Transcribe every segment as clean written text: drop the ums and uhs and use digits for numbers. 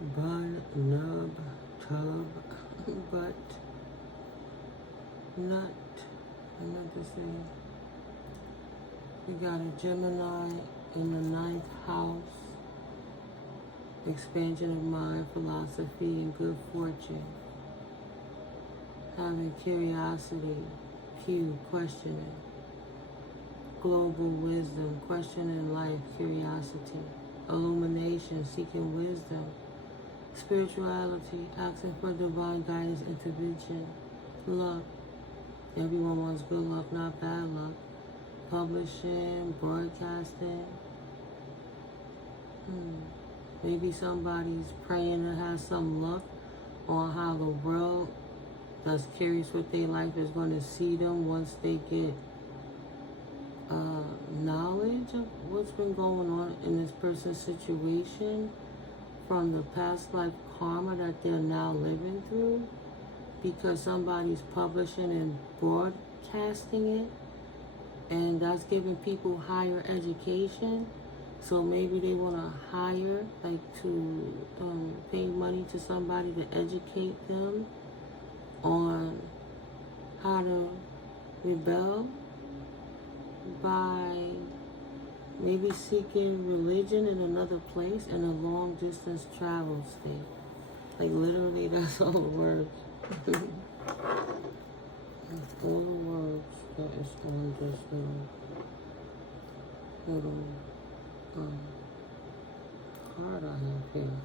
bun, nub, tub, butt, nut, another thing. We got a Gemini in the 9th house, expansion of mind, philosophy, and good fortune. Having curiosity, Q, questioning. Global wisdom, questioning life, curiosity. Illumination, seeking wisdom. Spirituality, asking for divine guidance, intervention. Luck, everyone wants good luck, not bad luck. Publishing, broadcasting. Maybe somebody's praying to have some luck on how the world that's curious what their life is going to see them once they get knowledge of what's been going on in this person's situation from the past life karma that they're now living through, because somebody's publishing and broadcasting it, and that's giving people higher education. So maybe they want to hire, like, to pay money to somebody to educate them on how to rebel by maybe seeking religion in another place in a long distance travel state. Like, literally, that's all the words. That's all the words that is on this little card I have here.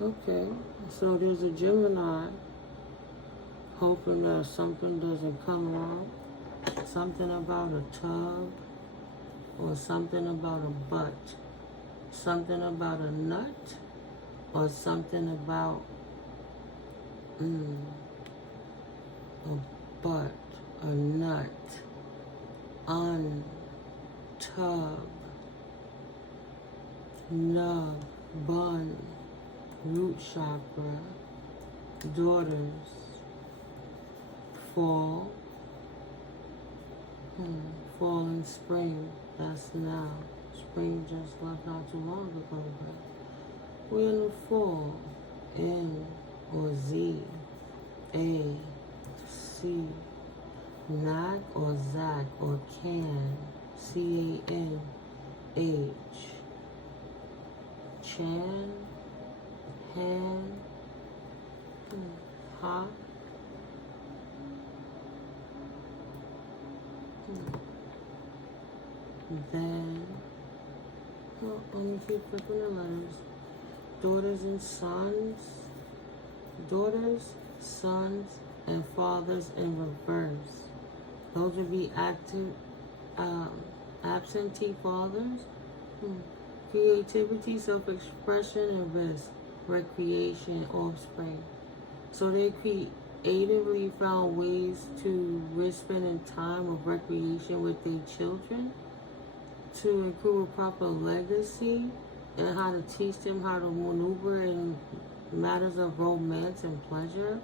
Okay, so there's a Gemini hoping that something doesn't come wrong. Something about a tub, or something about a butt, something about a nut, or something about a butt, a nut, tub, nub, bun, root chakra, daughters, fall, fall and spring, that's now. Spring just left not too long ago, but we're in the fall. N or Z, A, C, knack or zack or can, CAN, H, chan, han, ha, then, well, let me keep flipping the letters. Daughters and sons, daughters, sons, and fathers in reverse. Those would be active, absentee fathers. Creativity, self-expression, and risk, recreation, offspring. So they creatively found ways to risk spending time of recreation with their children, to accrue a proper legacy, and how to teach them how to maneuver in matters of romance and pleasure,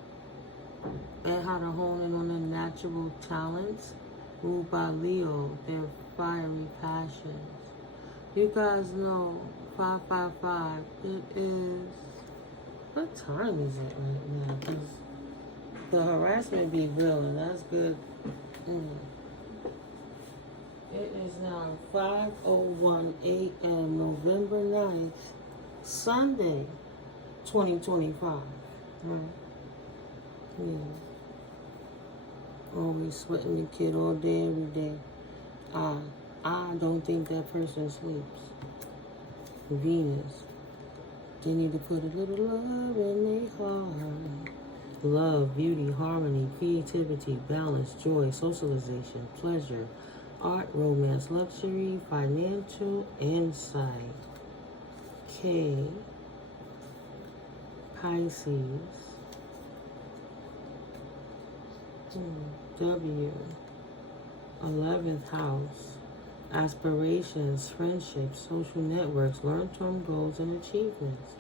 and how to hone in on their natural talents, ruled by Leo, their fiery passions. You guys know 555, it is, what time is it right now? Because the harassment be real, and that's good. It is now 5:01 a.m. November 9th, Sunday, 2025. Right? Yeah. Always sweating the kid all day, every day. I don't think that person sleeps. Venus. They need to put a little love in their heart. Love, beauty, harmony, creativity, balance, joy, socialization, pleasure, art, romance, luxury, financial insight. K, Pisces. W, 11th house. Aspirations, friendships, social networks, long-term goals, and achievements.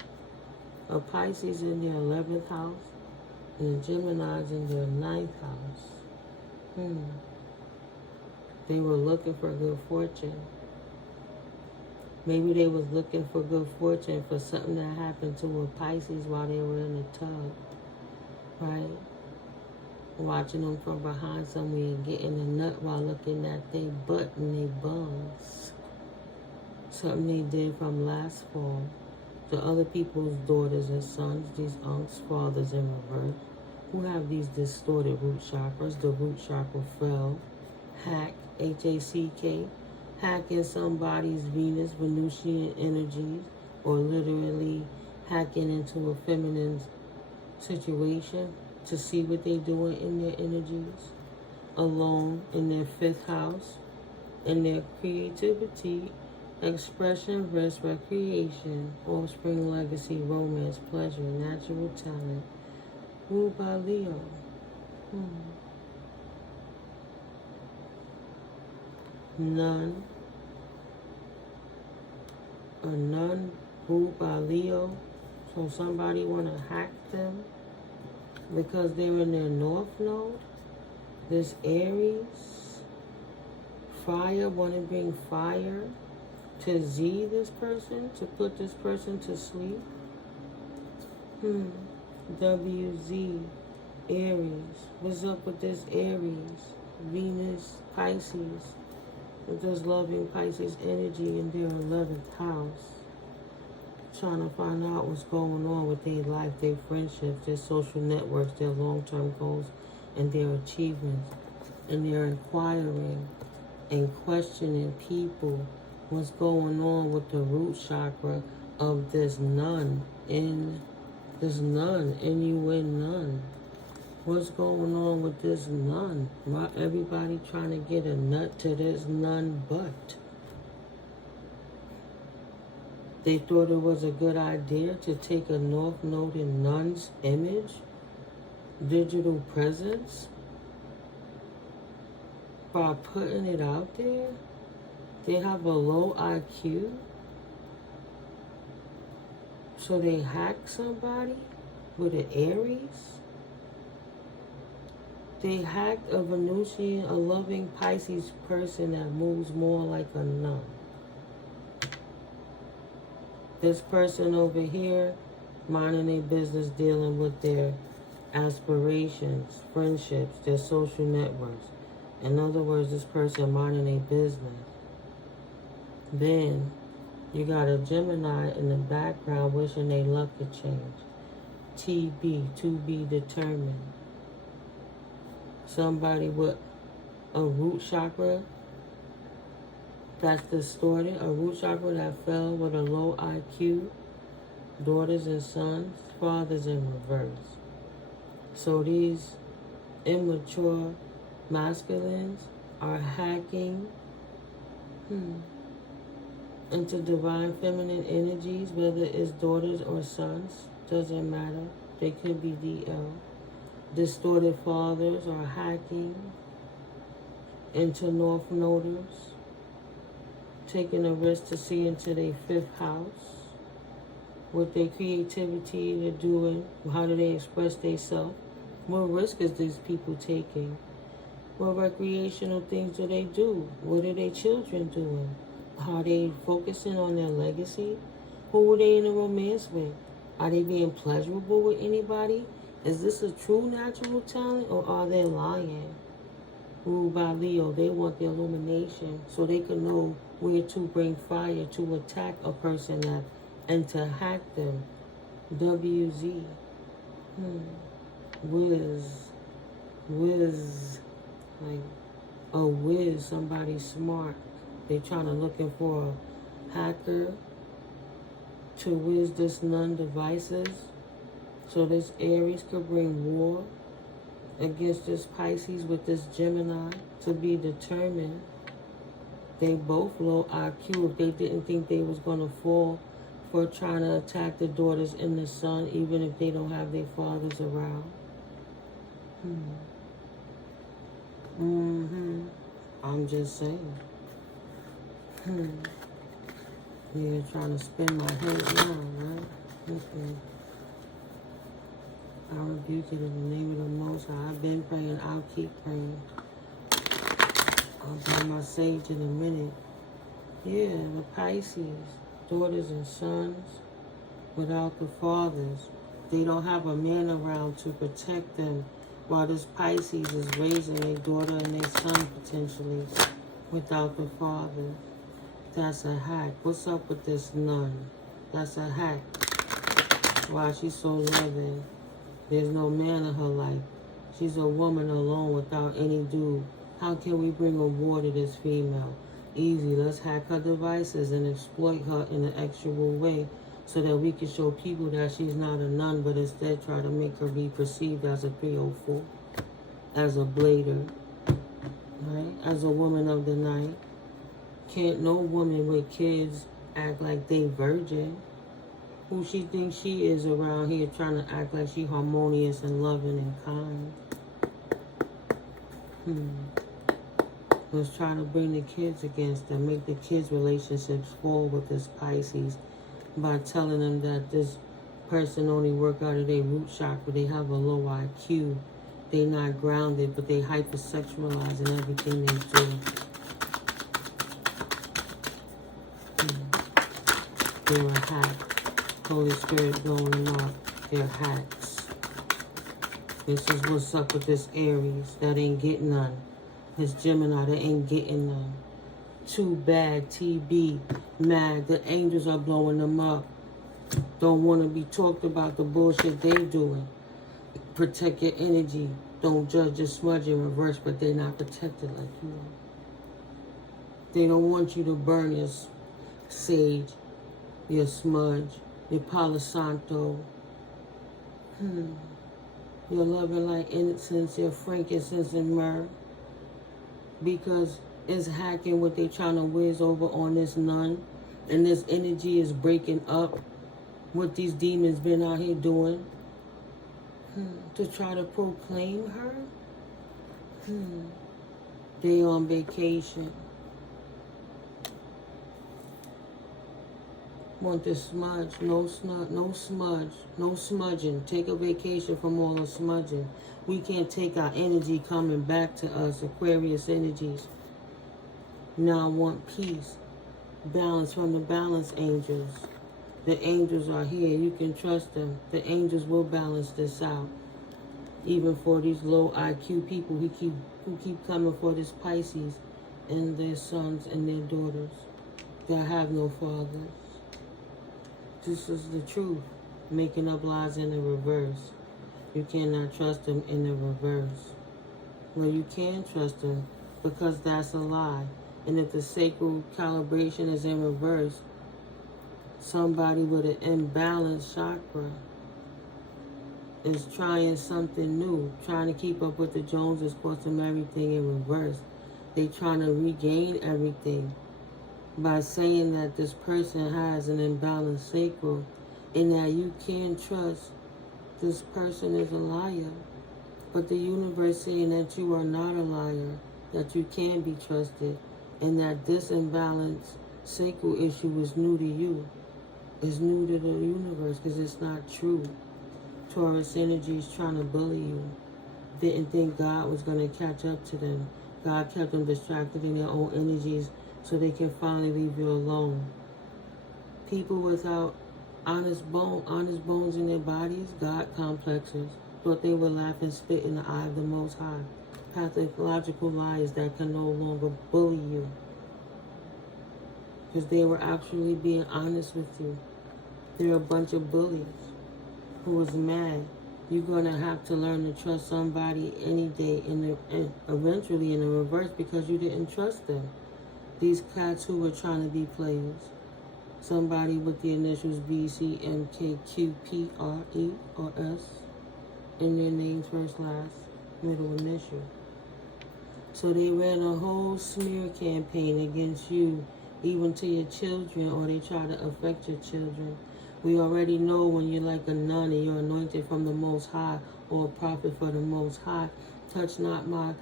A Pisces in their 11th house, and the Geminis in their 9th house. They were looking for good fortune. Maybe they was looking for good fortune for something that happened to a Pisces while they were in the tub, right? Watching them from behind somewhere and getting a nut while looking at their butt and their buns. Something they did from last fall. The other people's daughters and sons, these unks, fathers in reverse, who have these distorted root chakras. The root chakra fell. Hack, H-A-C-K, hacking somebody's Venus, Venusian energies, or literally hacking into a feminine situation to see what they're doing in their energies, alone in their 5th house, in their creativity, expression, rest, recreation, offspring, legacy, romance, pleasure, natural talent, ruled by Leo. None. A nun ruled by Leo. So somebody want to hack them because they're in their north node. This Aries. Fire, want to bring fire to Z this person, to put this person to sleep. WZ, Aries. What's up with this Aries? Venus, Pisces. With this loving Pisces energy in their 11th house. Trying to find out what's going on with their life, their friendships, their social networks, their long-term goals, and their achievements. And they're inquiring and questioning people what's going on with the root chakra of this nun, N-U-N, What's going on with this nun? Why everybody trying to get a nut to this nun butt? They thought it was a good idea to take a North Node in nun's image, digital presence, by putting it out there. They have a low IQ, so they hack somebody with an Aries. They hacked a Venusian, a loving Pisces person that moves more like a nun. This person over here, minding their business, dealing with their aspirations, friendships, their social networks. In other words, this person minding their business. Then, you got a Gemini in the background wishing their luck could change. TB, to be determined. Somebody with a root chakra that's distorted, a root chakra that fell with a low IQ, daughters and sons, fathers in reverse. So these immature masculines are hacking into divine feminine energies, whether it's daughters or sons, doesn't matter. They could be DL. Distorted fathers are hacking into North Noders, taking a risk to see into their 5th house, with their creativity they're doing, how do they express themselves, what risk is these people taking, what recreational things do they do, what are their children doing, are they focusing on their legacy, who are they in a romance with, are they being pleasurable with anybody? Is this a true natural talent or are they lying? Ruled by Leo, they want the illumination so they can know where to bring fire to attack a person that, and to hack them. WZ. Whiz. Like a whiz, somebody smart. They trying to looking for a hacker to whiz this nun devices. So this Aries could bring war against this Pisces with this Gemini to be determined. They both low IQ. If they didn't think they was going to fall for trying to attack the daughters and the son, even if they don't have their fathers around. I'm just saying. Yeah, trying to spin my head now, right? Okay. I rebuke it in the name of the Most High. I've been praying. I'll keep praying. I'll buy my sage in a minute. Yeah, the Pisces. daughters and sons without the fathers. They don't have a man around to protect them while this Pisces is raising their daughter and their son potentially without the father. That's a hack. What's up with this nun? That's a hack. Why she's so loving. There's no man in her life. She's a woman alone without any dude. How can we bring a war to this female? Easy. Let's hack her devices and exploit her in an actual way so that we can show people that she's not a nun, but instead try to make her be perceived as a 304, as a blader, right? As a woman of the night. Can't no woman with kids act like they virgin. Who she thinks she is around here trying to act like she harmonious and loving and kind. Let's try to bring the kids against them, make the kids' relationships fall with this Pisces by telling them that this person only work out of their root chakra. They have a low IQ. They not grounded, but they hypersexualize in everything they do. They're a hack. Holy Spirit blowing them up. They're hacks. This is what's up with this Aries. That ain't getting none. This Gemini, that ain't getting none. Too bad, TB, mad. The angels are blowing them up. Don't want to be talked about the bullshit they doing. Protect your energy. Don't judge your smudge in reverse, but they're not protected like you are. They don't want you to burn your sage, your smudge, your Palo Santo, your loving light innocence, your frankincense and myrrh, because it's hacking what they trying to whiz over on this nun, and this energy is breaking up what these demons been out here doing to try to proclaim her. They on vacation. Want this smudge, no smudge, no smudging. Take a vacation from all the smudging. We can't take our energy coming back to us, Aquarius energies. Now I want peace, balance from the balance angels. The angels are here. You can trust them. The angels will balance this out. Even for these low IQ people who keep coming for this Pisces and their sons and their daughters that have no fathers. This is the truth. Making up lies in the reverse. You cannot trust them in the reverse. Well, you can trust them because that's a lie. And if the sacral calibration is in reverse, somebody with an imbalanced chakra is trying something new, trying to keep up with the Joneses, causing everything in reverse. They trying to regain everything by saying that this person has an imbalanced sacral and that you can trust this person is a liar. But the universe saying that you are not a liar, that you can be trusted, and that this imbalanced sacral issue is new to you. It's new to the universe because it's not true. Taurus energy is trying to bully you. Didn't think God was going to catch up to them. God kept them distracted in their own energies so they can finally leave you alone. People without honest bones in their bodies, God complexes, thought they would laugh and spit in the eye of the Most High. Pathological liars that can no longer bully you because they were actually being honest with you. They're a bunch of bullies who was mad. You're going to have to learn to trust somebody any day and eventually in the reverse because you didn't trust them. These cats who were trying to be players. Somebody with the initials B, C, M, K, Q, P, R, E, or S in their names, first, last, middle initial. So they ran a whole smear campaign against you, even to your children, or they try to affect your children. We already know when you're like a nun and you're anointed from the Most High or a prophet for the Most High. Touch not my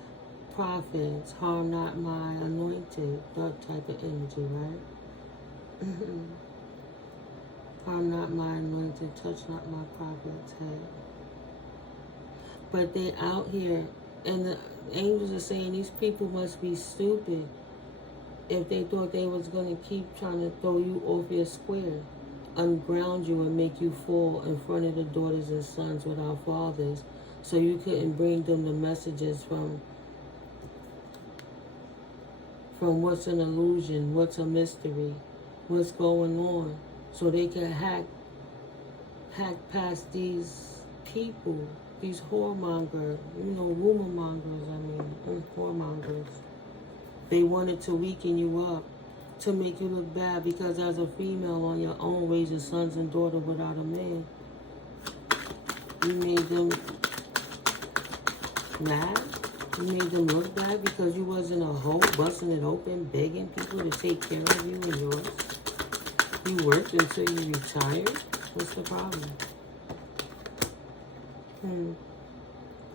prophets, harm not my anointed. That type of energy, right? Harm not my anointed, touch not my prophet's head. But they out here, and the angels are saying these people must be stupid. if they thought they was going to keep trying to throw you off your square, unground you and make you fall in front of the daughters and sons without fathers, so you couldn't bring them the messages from what's an illusion, what's a mystery, what's going on, so they can hack past these people, these whoremonger, rumor mongers, whoremongers. They wanted to weaken you up, to make you look bad, because as a female on your own, raising sons and daughters without a man, you made them mad. You made them look bad because you wasn't a hoe busting it open, begging people to take care of you and yours. You worked until you retired. What's the problem?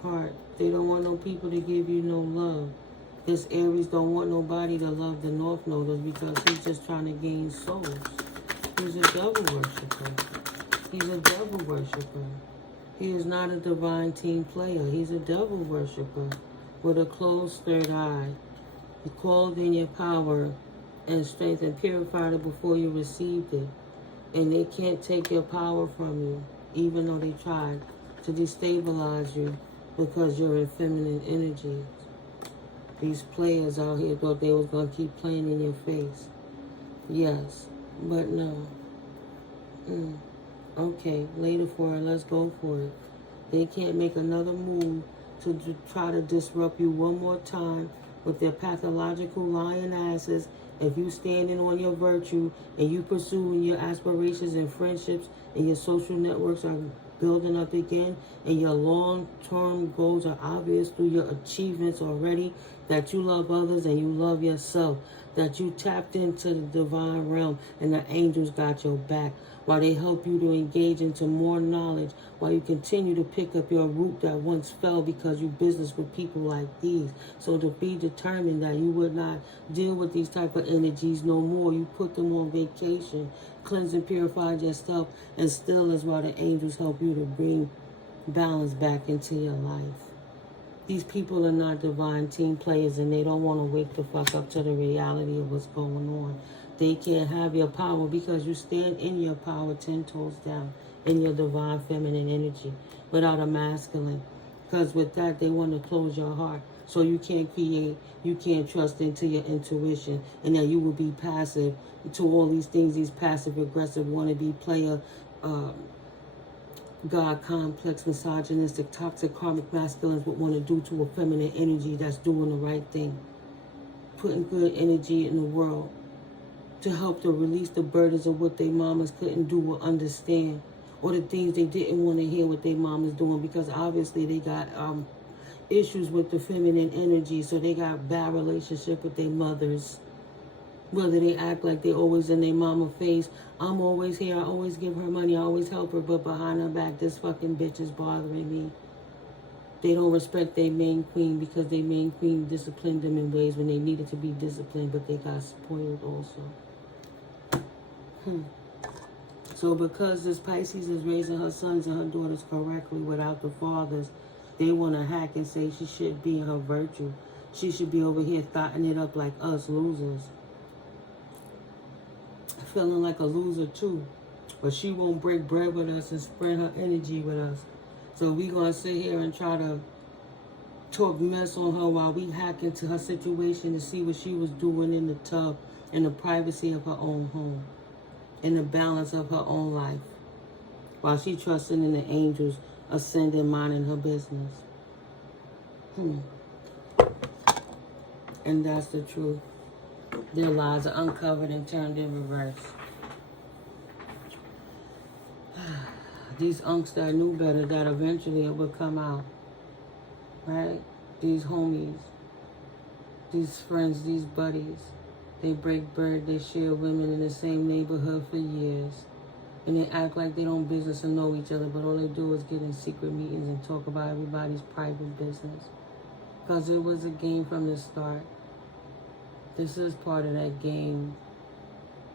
Heart. They don't want no people to give you no love. This Aries don't want nobody to love the North Noders because he's just trying to gain souls. He's a devil worshiper. He's a devil worshiper. He is not a divine team player. He's a devil worshiper with a closed third eye. He called in your power and strength and purified it before you received it. And they can't take your power from you, even though they tried to destabilize you because you're in feminine energies. These players out here thought they was going to keep playing in your face. Yes, but no. Okay, later for it, let's go for it. They can't make another move to try to disrupt you one more time with their pathological lying asses. If you standing on your virtue and you pursuing your aspirations and friendships and your social networks are building up again and your long-term goals are obvious through your achievements already, that you love others and you love yourself, that you tapped into the divine realm and the angels got your back, while they help you to engage into more knowledge, while you continue to pick up your root that once fell because you business with people like these. So to be determined that you would not deal with these type of energies no more, you put them on vacation, cleanse and purify yourself, and still is why the angels help you to bring balance back into your life. These people are not divine team players, and they don't want to wake the fuck up to the reality of what's going on. They can't have your power because you stand in your power 10 toes down in your divine feminine energy without a masculine. Because with that, they want to close your heart. So you can't create, you can't trust into your intuition, and that you will be passive to all these things, these passive aggressive wannabe player, God complex, misogynistic, toxic, karmic masculines would want to do to a feminine energy that's doing the right thing. Putting good energy in the world to help to release the burdens of what their mamas couldn't do or understand, or the things they didn't want to hear what their mamas doing, because obviously they got issues with the feminine energy, so they got bad relationship with their mothers. Whether they act like they always in their mama face, I'm always here, I always give her money, I always help her, but behind her back, this fucking bitch is bothering me. They don't respect their main queen because their main queen disciplined them in ways when they needed to be disciplined, but they got spoiled also. So because this Pisces is raising her sons and her daughters correctly without the fathers, they want to hack and say she should be in her virtue. She should be over here thotting it up like us losers. Feeling like a loser too. But she won't break bread with us and spread her energy with us. So we going to sit here and try to talk mess on her while we hack into her situation to see what she was doing in the tub, in the privacy of her own home, in the balance of her own life, while she trusting in the angels ascending, minding her business. And that's the truth. Their lies are uncovered and turned in reverse. These unks that knew better, that eventually it would come out. Right? These homies, these friends, these buddies, they break bread, they share women in the same neighborhood for years. And they act like they don't business and know each other, but all they do is get in secret meetings and talk about everybody's private business. Because it was a game from the start. This is part of that game,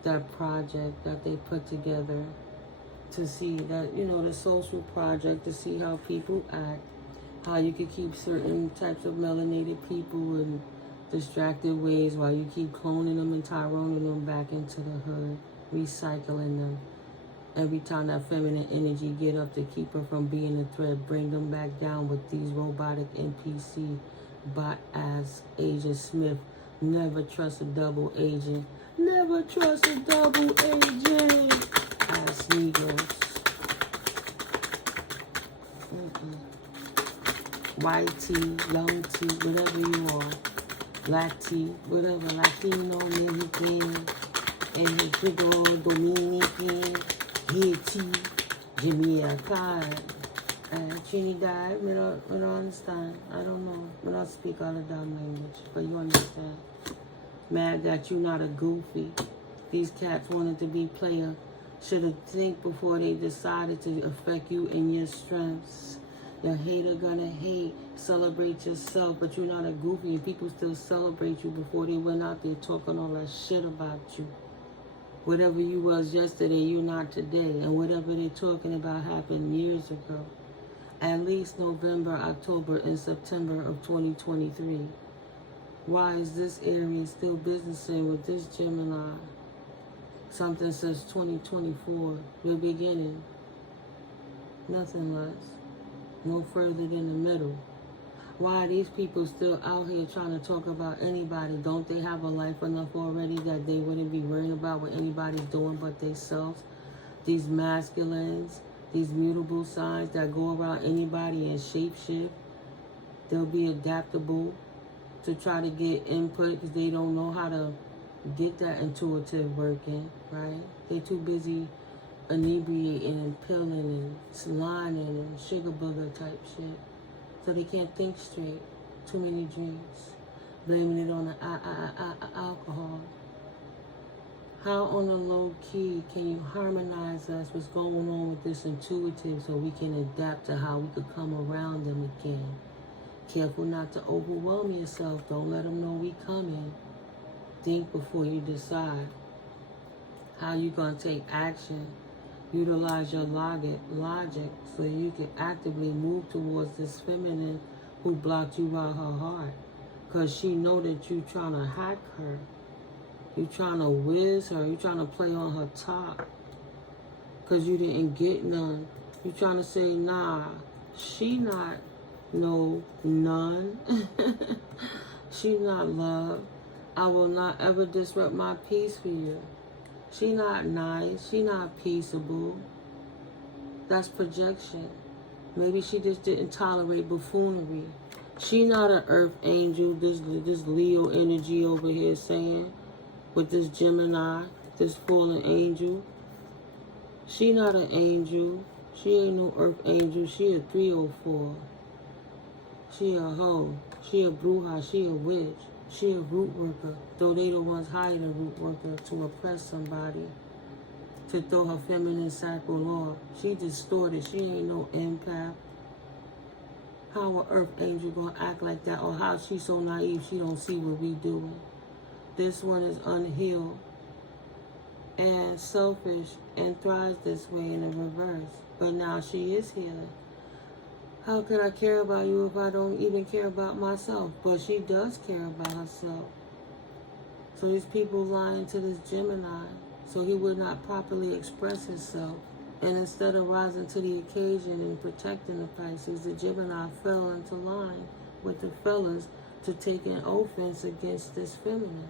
that project that they put together to see that, the social project, to see how people act, how you could keep certain types of melanated people and distracted ways while you keep cloning them and tyroning them back into the hood, recycling them. Every time that feminine energy get up to keep her from being a threat, bring them back down with these robotic NPC bot ass Agent Smith. Never trust a double agent. Never trust a double agent. Ass Negroes. White tea, long tea, whatever you are. Black tea, whatever. Latino, Mexican, and Ecuador, Dominican, Haiti, Jamaica, Trinidad. We don't understand. I don't know. We don't speak all of that language, but you understand. Mad that you not a goofy. These cats wanted to be player. Should have think before they decided to affect you and your strengths. Your hater gonna hate. Celebrate yourself, but you're not a goofy, and people still celebrate you before they went out there talking all that shit about you. Whatever you was yesterday, you're not today, and whatever they're talking about happened years ago. At least November, October, and September of 2023. Why is this area still businessing with this Gemini? Something says 2024, the beginning. Nothing less. No further than the middle. Why are these people still out here trying to talk about anybody? Don't they have a life enough already that they wouldn't be worrying about what anybody's doing but themselves? These masculines, these mutable signs that go around anybody and shapeshift, they'll be adaptable to try to get input because they don't know how to get that intuitive working, right? They're too busy inebriating and pilling and slining and sugar booger type shit. So they can't think straight. Too many drinks. Blaming it on the alcohol. How on a low key can you harmonize us? What's going on with this intuitive so we can adapt to how we could come around them again? Careful not to overwhelm yourself. Don't let them know we coming. Think before you decide. How you gonna take action? Utilize your logic so you can actively move towards this feminine who blocked you out her heart. Because she know that you trying to hack her. You trying to whiz her. You trying to play on her top. Because you didn't get none. You trying to say, nah, she not none. She not love. I will not ever disrupt my peace for you. She not nice. She not peaceable. That's projection. Maybe she just didn't tolerate buffoonery. She not an earth angel, this Leo energy over here saying, with this Gemini, this fallen angel. She not an angel. She ain't no earth angel. She a 304. She a hoe. She a bruja. She a witch. She a root worker, though they the ones hiring a root worker to oppress somebody, to throw her feminine sacral off. She distorted. She ain't no empath. How a earth angel gonna act like that? Or how she so naive she don't see what we doing? This one is unhealed and selfish and thrives this way in the reverse. But now she is healing. How could I care about you if I don't even care about myself? But she does care about herself. So these people lying to this Gemini so he would not properly express himself. And instead of rising to the occasion and protecting the Pisces, the Gemini fell into line with the fellas to take an offense against this feminine.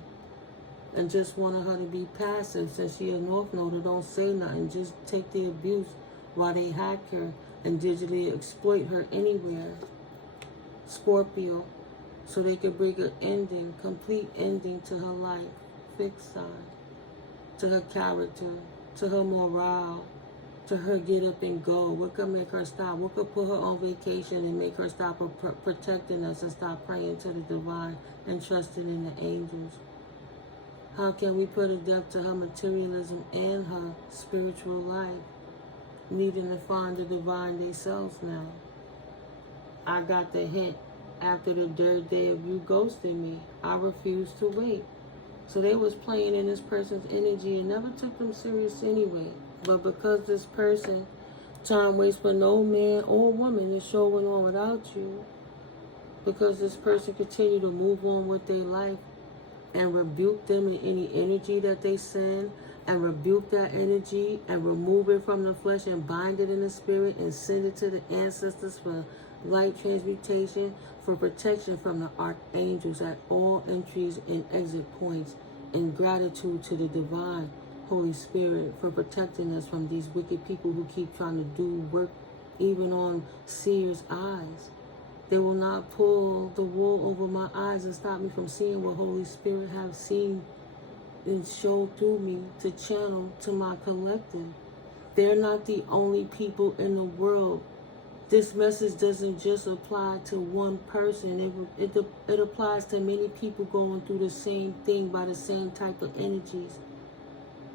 And just wanted her to be passive since she a North Node, don't say nothing. Just take the abuse while they hack her and digitally exploit her anywhere. Scorpio, so they could bring an ending, complete ending to her life, fixed sign, to her character, to her morale, to her get up and go. What could make her stop? What could put her on vacation and make her stop protecting us and stop praying to the divine and trusting in the angels? How can we put a depth to her materialism and her spiritual life? Needing to find the divine themselves now. I got the hint after the third day of you ghosting me. I refused to wait. So they was playing in this person's energy and never took them serious anyway. But because this person, time waits for no man or woman is showing on without you, because this person continue to move on with their life and rebuke them in any energy that they send, and rebuke that energy and remove it from the flesh and bind it in the spirit and send it to the ancestors for light transmutation, for protection from the archangels at all entries and exit points, in gratitude to the divine Holy Spirit for protecting us from these wicked people who keep trying to do work even on seers' eyes. They will not pull the wool over my eyes and stop me from seeing what Holy Spirit have seen and showed through me to channel to my collective. They're not the only people in the world. This message doesn't just apply to one person. It applies to many people going through the same thing by the same type of energies.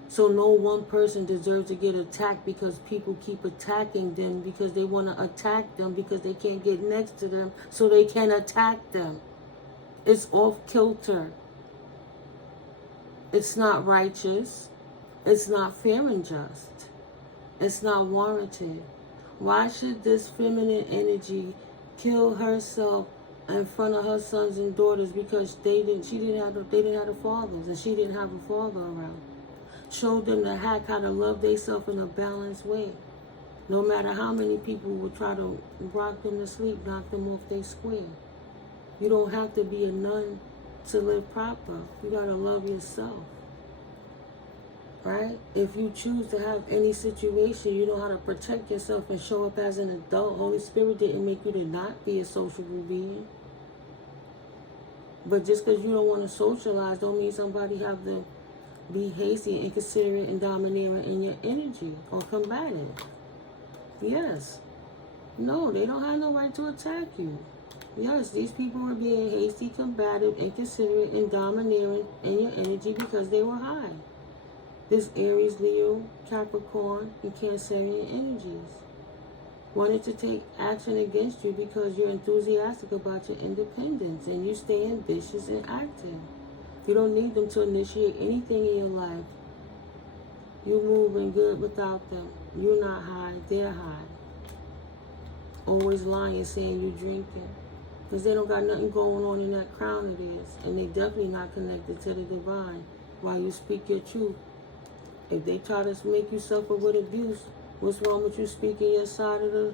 So no one person deserves to get attacked because people keep attacking them because they want to attack them because they can't get next to them so they can attack them. It's off kilter. It's not righteous. It's not fair and just. It's not warranted. Why should this feminine energy kill herself in front of her sons and daughters because they didn't have the fathers and she didn't have a father around? Showed them the hack how to love themselves in a balanced way. No matter how many people will try to rock them to sleep, knock them off their square. You don't have to be a nun to live proper. You gotta love yourself. Right? If you choose to have any situation, you know how to protect yourself and show up as an adult. Holy Spirit didn't make you to not be a sociable being. But just because you don't want to socialize don't mean somebody have to be hasty, inconsiderate, and domineering in your energy or combative. Yes. No, they don't have no right to attack you. Yes, these people were being hasty, combative, inconsiderate, and domineering in your energy because they were high. This Aries, Leo, Capricorn, and Cancerian energies wanted to take action against you because you're enthusiastic about your independence and you stay ambitious and active. You don't need them to initiate anything in your life. You're moving good without them. You're not high, they're high. Always lying, saying you're drinking. Because they don't got nothing going on in that crown of theirs. And they definitely not connected to the divine while you speak your truth. If they try to make you suffer with abuse, what's wrong with you speaking your side of the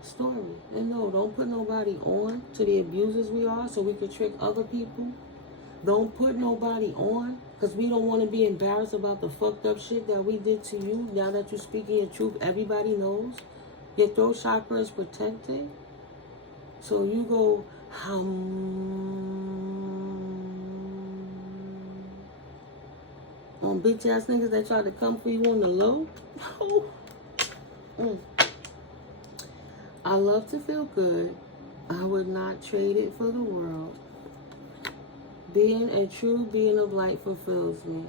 story? And no, don't put nobody on to the abusers we are so we can trick other people. Don't put nobody on because we don't want to be embarrassed about the fucked up shit that we did to you. Now that you're speaking your truth, everybody knows. Your throat chakra is protected. So you go, on bitch ass niggas that try to come for you on the low. I love to feel good. I would not trade it for the world. Being a true being of light fulfills me.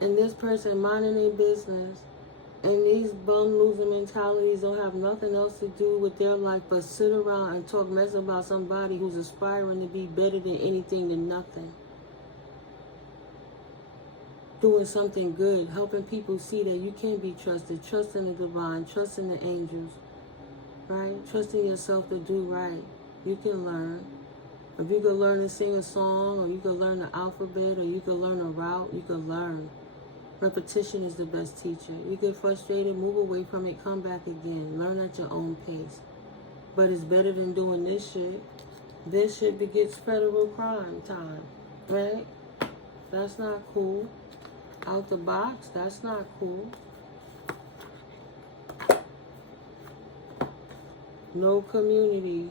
And this person minding their business and these bum loser mentalities don't have nothing else to do with their life but sit around and talk mess about somebody who's aspiring to be better than anything than nothing. Doing something good, helping people see that you can be trusted, trusting the divine, trusting the angels, right? Trusting yourself to do right. You can learn. If you could learn to sing a song, or you could learn the alphabet, or you could learn a route, you could learn. Repetition is the best teacher. You get frustrated, move away from it, come back again. Learn at your own pace. But it's better than doing this shit. This shit begets federal crime time, right? That's not cool. Out the box, that's not cool. No community.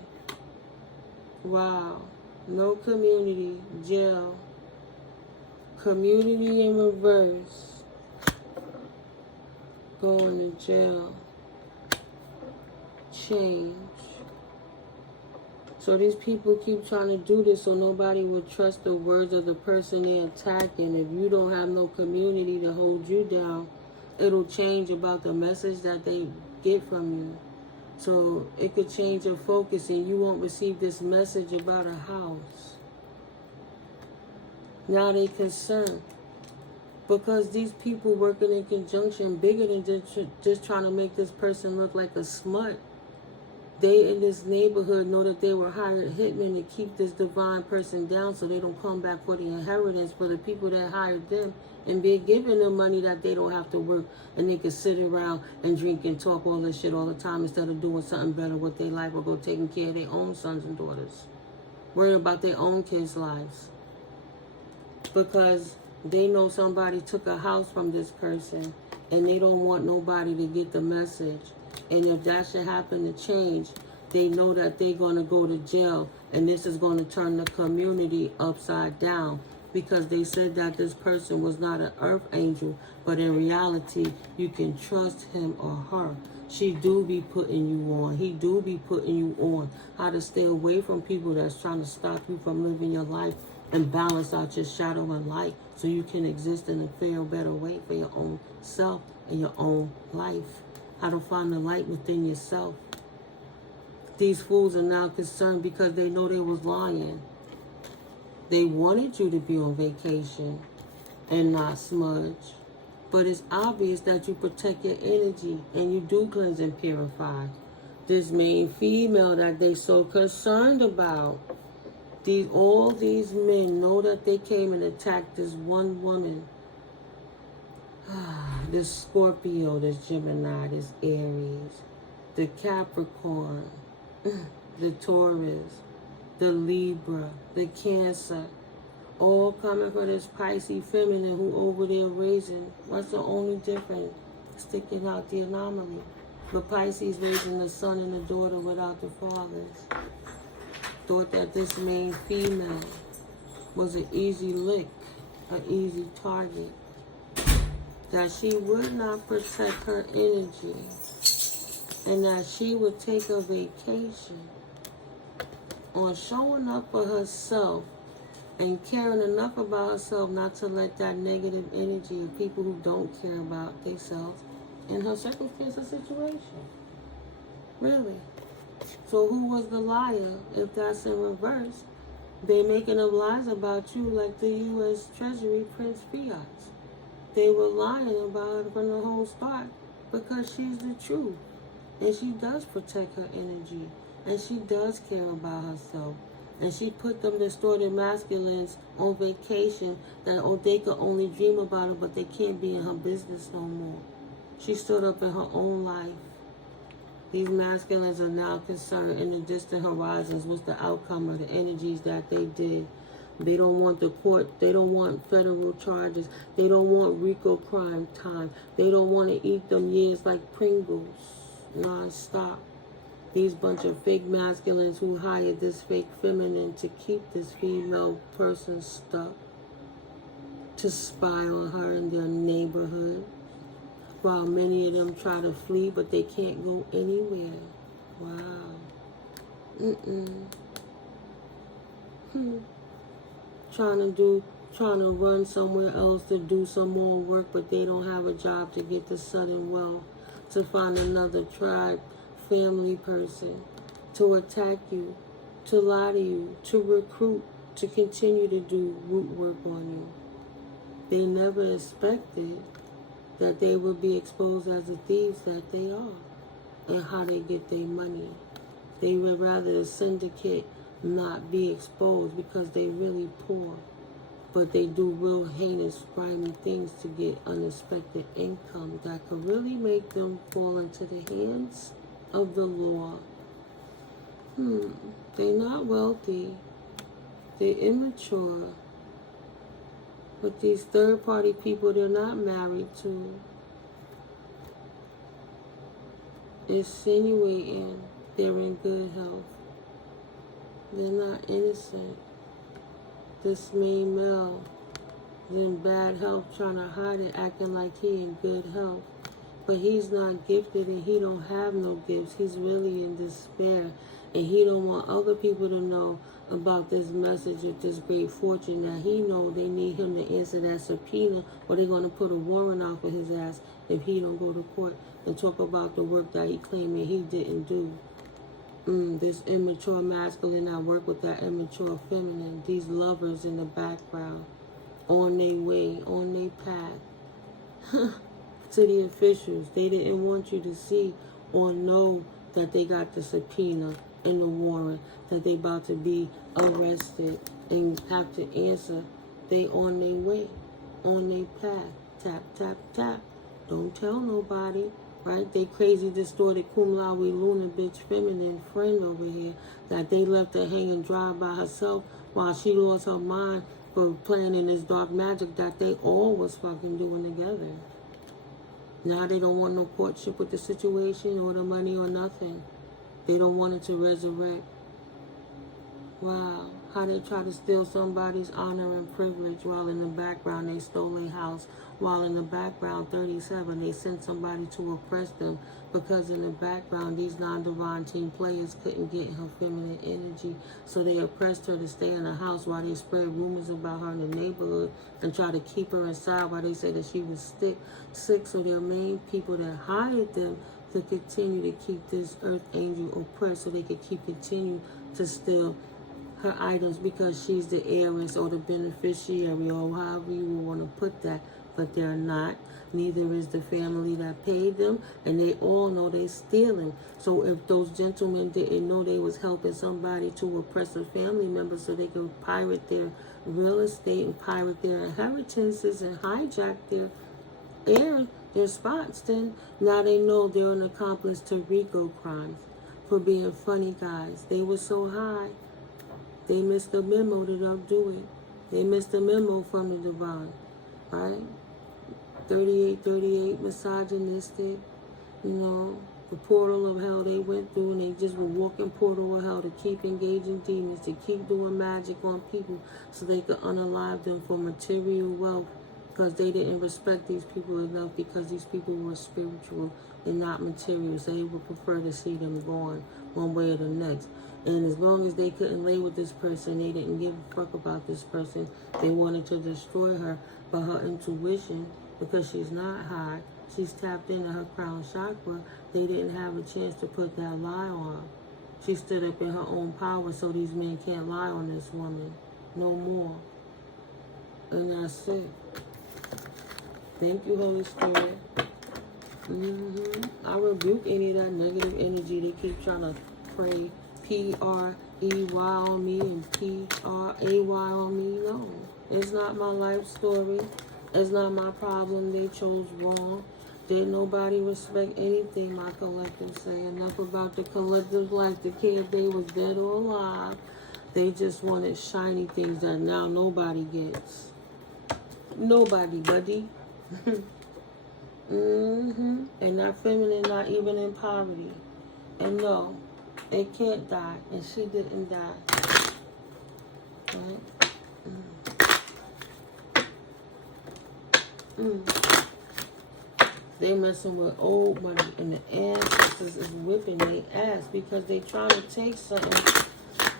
Wow. No community. Jail. Community in reverse. Going to jail. Change. So these people keep trying to do this so nobody will trust the words of the person they're attacking. If you don't have no community to hold you down, it'll change about the message that they get from you. So it could change your focus and you won't receive this message about a house. Now they concerned. Because these people working in conjunction bigger than just trying to make this person look like a smut. They in this neighborhood know that they were hired hitmen to keep this divine person down so they don't come back for the inheritance for the people that hired them, and be giving them money that they don't have to work, and they can sit around and drink and talk all this shit all the time instead of doing something better with their life or go taking care of their own sons and daughters. Worrying about their own kids' lives. Because they know somebody took a house from this person and they don't want nobody to get the message. And if that should happen to change, they know that they're going to go to jail, and this is going to turn the community upside down, because they said that this person was not an earth angel, but in reality, you can trust him or her. She do be putting you on. He do be putting you on. How to stay away from people that's trying to stop you from living your life and balance out your shadow and light so you can exist in a fair, better way for your own self and your own life. How to find the light within yourself. These fools are now concerned because they know they was lying. They wanted you to be on vacation and not smudge. But it's obvious that you protect your energy and you do cleanse and purify. This main female that they so concerned about. All these men know that they came and attacked this one woman. This Scorpio, this Gemini, this Aries, the Capricorn, the Taurus, the Libra, the Cancer, all coming for this Pisces feminine who over there raising. What's the only difference? Sticking out the anomaly. But Pisces raising the son and the daughter without the fathers. Thought that this main female was an easy lick, an easy target. That she would not protect her energy, and that she would take a vacation on showing up for herself and caring enough about herself not to let that negative energy of people who don't care about themselves in her circumstance or situation. Really. So who was the liar if that's in reverse? They making up lies about you like the U.S. Treasury Prince Fiat. They were lying about her from the whole start because she's the truth. And she does protect her energy. And she does care about herself. And she put them distorted masculines on vacation that they could only dream about her, but they can't be in her business no more. She stood up in her own life. These masculines are now concerned in the distant horizons. What's the outcome of the energies that they did? They don't want the court. They don't want federal charges. They don't want RICO crime time. They don't want to eat them years like Pringles non-stop. These bunch of fake masculines who hired this fake feminine to keep this female person stuck, to spy on her in their neighborhood, while many of them try to flee, but they can't go anywhere. Wow. Trying to run somewhere else to do some more work, but they don't have a job to get the sudden wealth, to find another tribe, family person, to attack you, to lie to you, to recruit, to continue to do root work on you. They never expected that they would be exposed as the thieves that they are and how they get their money. They would rather the syndicate not be exposed because they really poor, but they do real heinous, grimy things to get unexpected income that could really make them fall into the hands of the law. They're not wealthy. They're immature. But these third-party people they're not married to, insinuating they're in good health. They're not innocent. This main male is in bad health, trying to hide it, acting like he in good health. But he's not gifted and he don't have no gifts. He's really in despair. And he don't want other people to know about this message of this great fortune that he know they need him to answer that subpoena, or they're going to put a warrant out for his ass if he don't go to court and talk about the work that he claiming he didn't do. This immature masculine that work with that immature feminine. These lovers in the background, on their way, on their path to the officials. They didn't want you to see or know that they got the subpoena and the warrant, that they about to be arrested and have to answer. They on their way, on their path. Tap, tap, tap. Don't tell nobody, right? They crazy, distorted, cum laude, Luna, bitch, feminine friend over here that they left her hanging dry by herself while she lost her mind for playing in this dark magic that they all was fucking doing together. Now they don't want no courtship with the situation or the money or nothing. They don't want it to resurrect. Wow. How they try to steal somebody's honor and privilege while in the background they stole a house. While in the background, 37, they sent somebody to oppress them because in the background, these non-divine team players couldn't get her feminine energy. So they oppressed her to stay in the house while they spread rumors about her in the neighborhood and try to keep her inside while they said that she was sick. So their main people that hired them to continue to keep this earth angel oppressed so they could continue to steal her items because she's the heiress or the beneficiary or however you want to put that. But they're not. Neither is the family that paid them, and they all know they're stealing. So if those gentlemen didn't know they was helping somebody to oppress a family member so they could pirate their real estate and pirate their inheritances and hijack their spots, then now they know they're an accomplice to RICO crimes for being funny guys. They were so high, they missed the memo to don't do it. They missed the memo from the divine, right? 38, misogynistic, the portal of hell they went through, and they just were walking portal of hell to keep engaging demons, to keep doing magic on people so they could unalive them for material wealth because they didn't respect these people enough because these people were spiritual and not material. So they would prefer to see them gone one way or the next. And as long as they couldn't lay with this person, they didn't give a fuck about this person. They wanted to destroy her, but her intuition, because she's not high, she's tapped into her crown chakra, they didn't have a chance to put that lie on her. She stood up in her own power, so these men can't lie on this woman no more. And that's it. Thank you, Holy Spirit. I rebuke any of that negative energy. They keep trying to pray P-R-E-Y on me and P-R-A-Y on me. No, it's not my life story. It's not my problem. They chose wrong. Did nobody respect anything my collective say. Enough about the collective life. They care if they was dead or alive. They just wanted shiny things that now nobody gets. Nobody, buddy. And that feminine not even in poverty. And no, it can't die. And she didn't die. Right? They messing with old money, and the ancestors is whipping their ass because they trying to take something.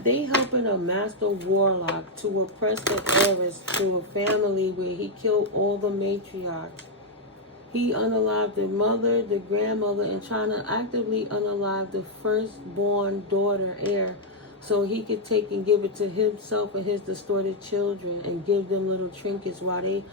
They helping a master warlock to oppress the heiress to a family where he killed all the matriarchs. He unalived the mother, the grandmother, and trying to actively unalive the firstborn daughter heir so he could take and give it to himself and his distorted children and give them little trinkets while they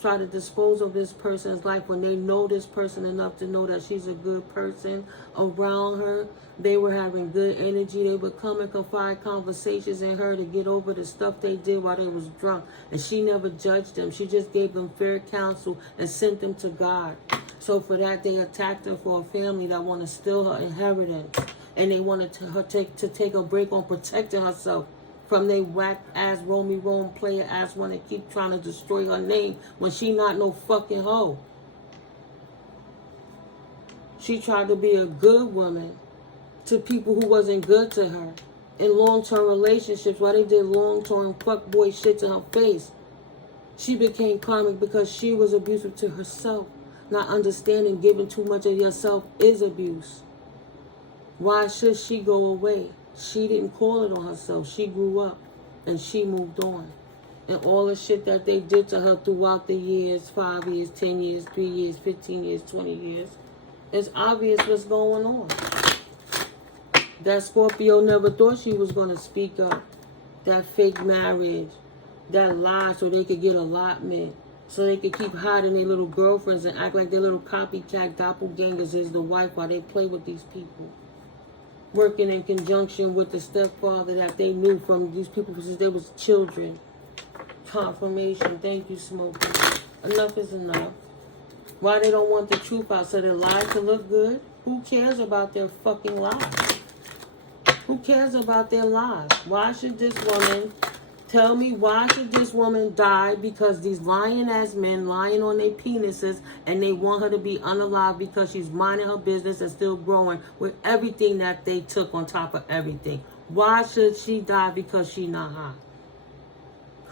try to dispose of this person's life when they know this person enough to know that she's a good person around her. They were having good energy. They would come and confide conversations in her to get over the stuff they did while they was drunk. And she never judged them. She just gave them fair counsel and sent them to God. So for that, they attacked her for a family that want to steal her inheritance. And they wanted her to take a break on protecting herself from they whack ass Rome player ass one that keep trying to destroy her name when she not no fucking hoe. She tried to be a good woman to people who wasn't good to her in long-term relationships while they did long-term fuckboy shit to her face. She became karmic because she was abusive to herself, not understanding giving too much of yourself is abuse. Why should she go away? She didn't call it on herself. She grew up and she moved on. And all the shit that they did to her throughout the years, 5 years, 10 years, 3 years, 15 years, 20 years, it's obvious what's going on. That Scorpio never thought she was going to speak up. That fake marriage, that lie so they could get allotment, So they could keep hiding their little girlfriends and act like their little copycat doppelgangers is the wife while they play with these people. Working in conjunction with the stepfather that they knew from these people since they was children. Confirmation. Thank you, Smokey. Enough is enough. Why they don't want the truth out? So they lie to look good? Who cares about their fucking lives? Who cares about their lives? Why should this woman... Tell me, why should this woman die because these lying-ass men lying on their penises and they want her to be unalive because she's minding her business and still growing with everything that they took on top of everything? Why should she die because she's not hot?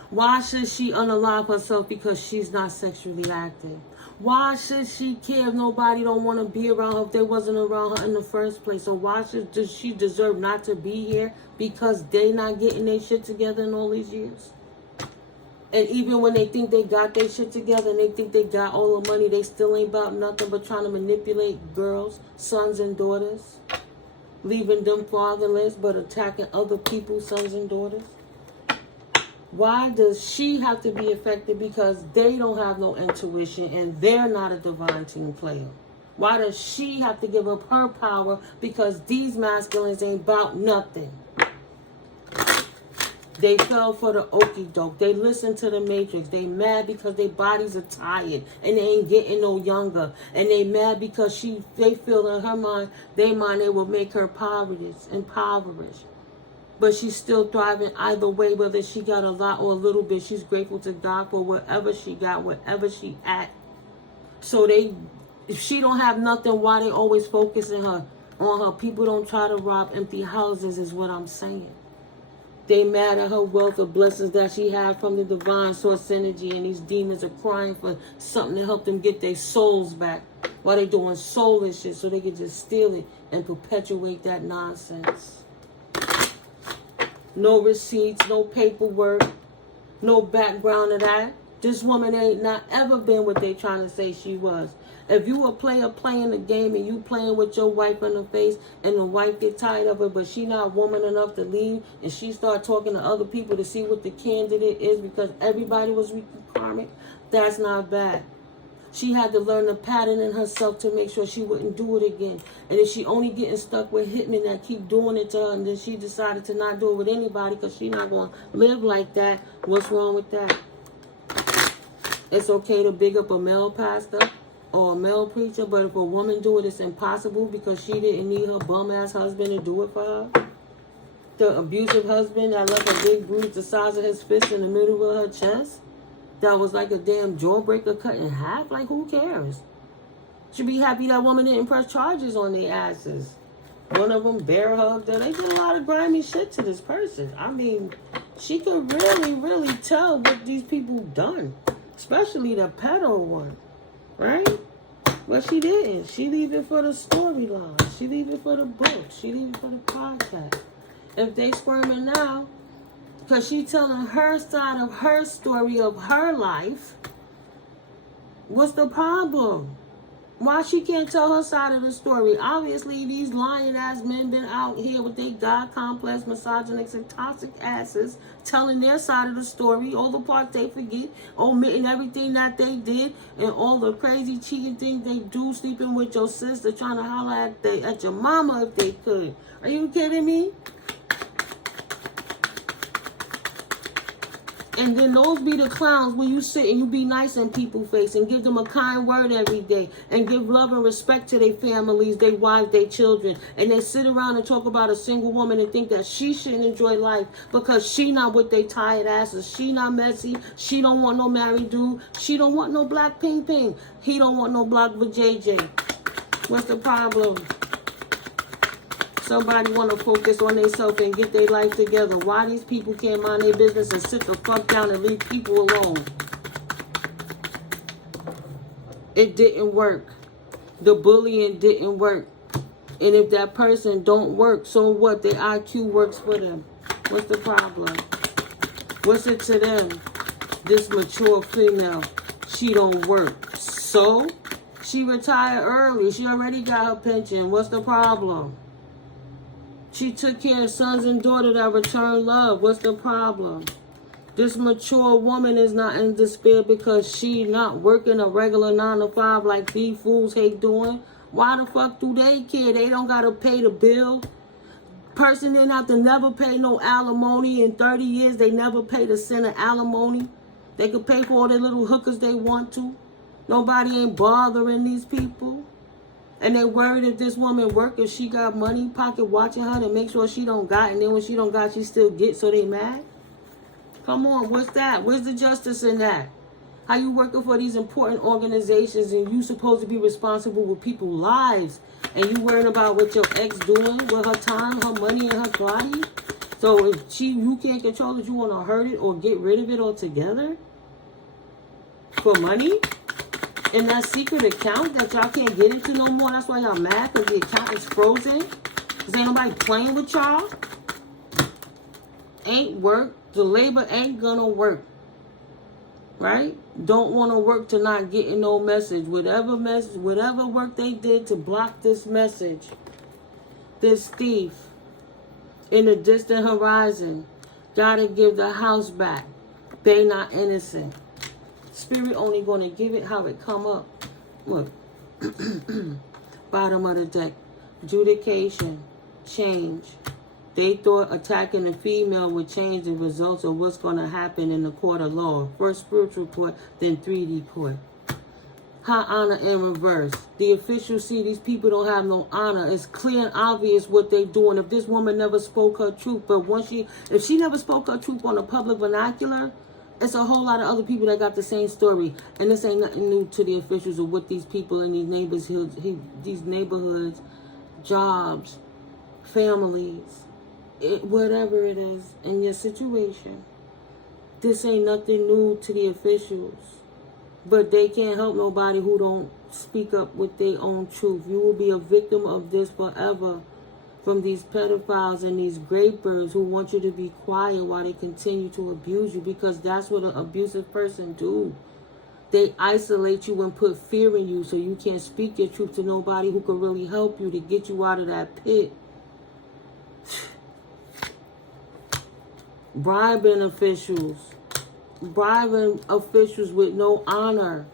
Why should she unalive herself because she's not sexually active? Why should she care if nobody don't want to be around her if they wasn't around her in the first place? So why does she deserve not to be here because they not getting their shit together in all these years? And even when they think they got their shit together and they think they got all the money, they still ain't about nothing but trying to manipulate girls, sons and daughters, leaving them fatherless but attacking other people's sons and daughters. Why does she have to be affected because they don't have no intuition and they're not a divine team player? Why does she have to give up her power because these masculines ain't about nothing? They fell for the okie doke. They listen to the Matrix. They mad because their bodies are tired and they ain't getting no younger. And they mad because they feel in her mind, they will make her impoverished. But she's still thriving either way, whether she got a lot or a little bit. She's grateful to God for whatever she got, wherever she at. So if she don't have nothing, why they always focusing on her? People don't try to rob empty houses is what I'm saying. They mad at her wealth of blessings that she had from the divine source energy, and these demons are crying for something to help them get their souls back while they doing soulless shit so they can just steal it and perpetuate that nonsense. No receipts, no paperwork, no background of that. This woman ain't not ever been what they trying to say she was. If you a player playing the game and you playing with your wife in the face and the wife get tired of it, but she not woman enough to leave and she start talking to other people to see what the candidate is because everybody was karmic, that's not bad. She had to learn the pattern in herself to make sure she wouldn't do it again. And if she only getting stuck with hitmen that keep doing it to her and then she decided to not do it with anybody because she not going to live like that, what's wrong with that? It's okay to big up a male pastor or a male preacher, but if a woman do it, it's impossible because she didn't need her bum-ass husband to do it for her. The abusive husband that left a big bruise the size of his fist in the middle of her chest. That was like a damn jawbreaker cut in half. Like, who cares? Should be happy that woman didn't press charges on their asses. One of them bear hugged her. They did a lot of grimy shit to this person. I mean, she could really, really tell what these people done. Especially the pedo one. Right? But she didn't. She leave it for the storyline. She leave it for the book. She leave it for the podcast. If they squirming now, because she telling her side of her story of her life, what's the problem? Why she can't tell her side of the story? Obviously, these lying-ass men been out here with their God complex, misogynistic, toxic asses, telling their side of the story, all the parts they forget, omitting everything that they did, and all the crazy cheating things they do, sleeping with your sister, trying to holler at your mama if they could. Are you kidding me? And then those be the clowns when you sit and you be nice in people's face and give them a kind word every day and give love and respect to their families, their wives, their children. And they sit around and talk about a single woman and think that she shouldn't enjoy life because she not with they tired asses. She not messy. She don't want no married dude. She don't want no black ping ping. He don't want no black vajayjay. What's the problem? Somebody want to focus on themselves and get their life together. Why these people can't mind their business and sit the fuck down and leave people alone? It didn't work. The bullying didn't work. And if that person don't work, so what? Their IQ works for them. What's the problem? What's it to them? This mature female, she don't work. So, she retired early. She already got her pension. What's the problem? She took care of sons and daughters that return love. What's the problem? This mature woman is not in despair because she not working a regular 9 to 5 like these fools hate doing. Why the fuck do they care? They don't gotta pay the bill. Person didn't have to never pay no alimony in 30 years. They never paid a cent of alimony. They could pay for all their little hookers they want to. Nobody ain't bothering these people. And they worried if this woman work, if she got money pocket watching her to make sure she don't got, and then when she don't got, she still get, so they mad. Come on, what's that? Where's the justice in that? How you working for these important organizations and you supposed to be responsible with people's lives, and you worrying about what your ex doing with her time, her money, and her body? So if you can't control it, you want to hurt it or get rid of it altogether for money? In that secret account that y'all can't get into no more. That's why y'all mad, because the account is frozen. Because ain't nobody playing with y'all. Ain't work. The labor ain't gonna work. Right? Don't want to work to not getting no message. Whatever work they did to block this message. This thief in the distant horizon gotta give the house back. They not innocent. Spirit only going to give it how it come up. Look. Bottom of the deck. Adjudication. Change. They thought attacking the female would change the results of what's going to happen in the court of law. First spiritual court, then 3D court. High honor in reverse. The officials see these people don't have no honor. It's clear and obvious what they doing. If this woman never spoke her truth, but if she never spoke her truth on a public vernacular, it's a whole lot of other people that got the same story. And this ain't nothing new to the officials of what these people in these neighborhoods, jobs, families, whatever it is in your situation. This ain't nothing new to the officials. But they can't help nobody who don't speak up with their own truth. You will be a victim of this forever. From these pedophiles and these grapers who want you to be quiet while they continue to abuse you, because that's what an abusive person do. They isolate you and put fear in you so you can't speak your truth to nobody who can really help you to get you out of that pit. Bribing officials with no honor.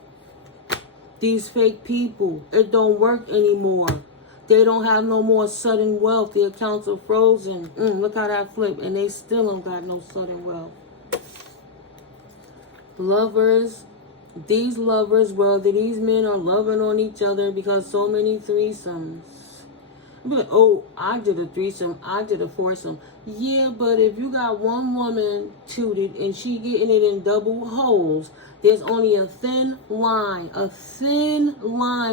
These fake people, it don't work anymore. They don't have no more sudden wealth. The accounts are frozen. Look how that flipped. And they still don't got no sudden wealth. Lovers. These lovers, these men are loving on each other because so many threesomes. Be like, oh, I did a threesome. I did a foursome. Yeah, but if you got one woman tooted and she getting it in double holes, there's only a thin line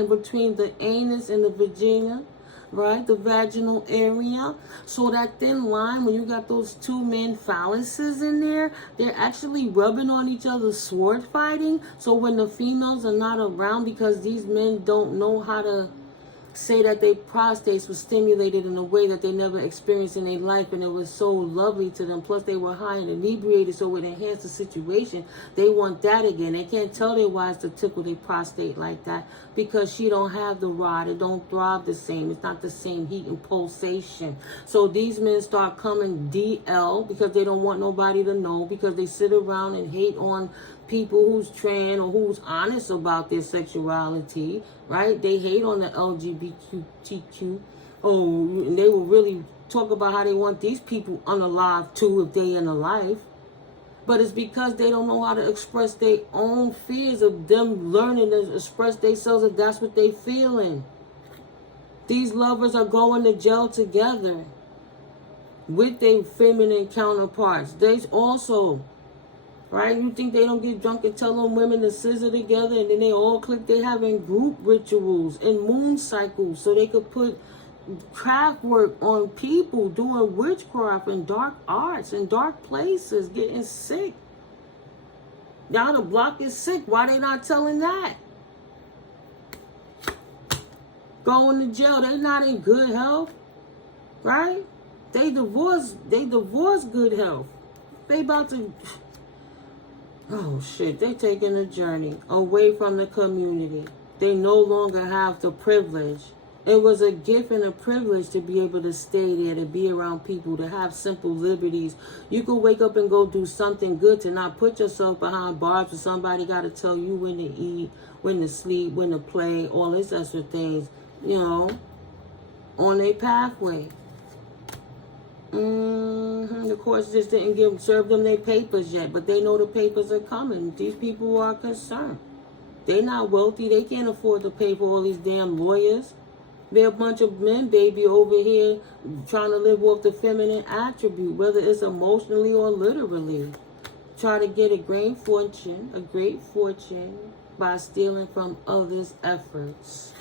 between the anus and the vagina, right? The vaginal area. So that thin line, when you got those two men phalluses in there, they're actually rubbing on each other, sword fighting. So when the females are not around, because these men don't know how to say that their prostates were stimulated in a way that they never experienced in their life, and it was so lovely to them. Plus they were high and inebriated, so it enhanced the situation. They want that again. They can't tell their wives to tickle their prostate like that because she don't have the rod. It don't throb the same. It's not the same heat and pulsation. So these men start coming DL because they don't want nobody to know, because they sit around and hate on people who's trans or who's honest about their sexuality, right? They hate on the LGBTQ. Oh, and they will really talk about how they want these people unalive too if they in a life. But it's because they don't know how to express their own fears of them learning to express themselves if that's what they feeling. These lovers are going to jail together with their feminine counterparts. They also, right? You think they don't get drunk and tell them women to scissor together, and then they all click. They having group rituals and moon cycles so they could put craft work on people doing witchcraft and dark arts and dark places, getting sick. Y'all, the block is sick. Why they not telling that? Going to jail. They not in good health, right? They divorce good health. They about to... Oh shit, they taking a journey away from the community. They no longer have the privilege It was a gift and a privilege to be able to stay there, to be around people, to have simple liberties. You could wake up and go do something good, to not put yourself behind bars where somebody got to tell you when to eat, when to sleep, when to play, all this extra things, you know, on a pathway. The courts just didn't serve them their papers yet, but they know the papers are coming. These people are concerned. They're not wealthy. They can't afford to pay for all these damn lawyers. They're a bunch of men, baby, over here trying to live off the feminine attribute, whether it's emotionally or literally. Try to get a great fortune by stealing from others' efforts.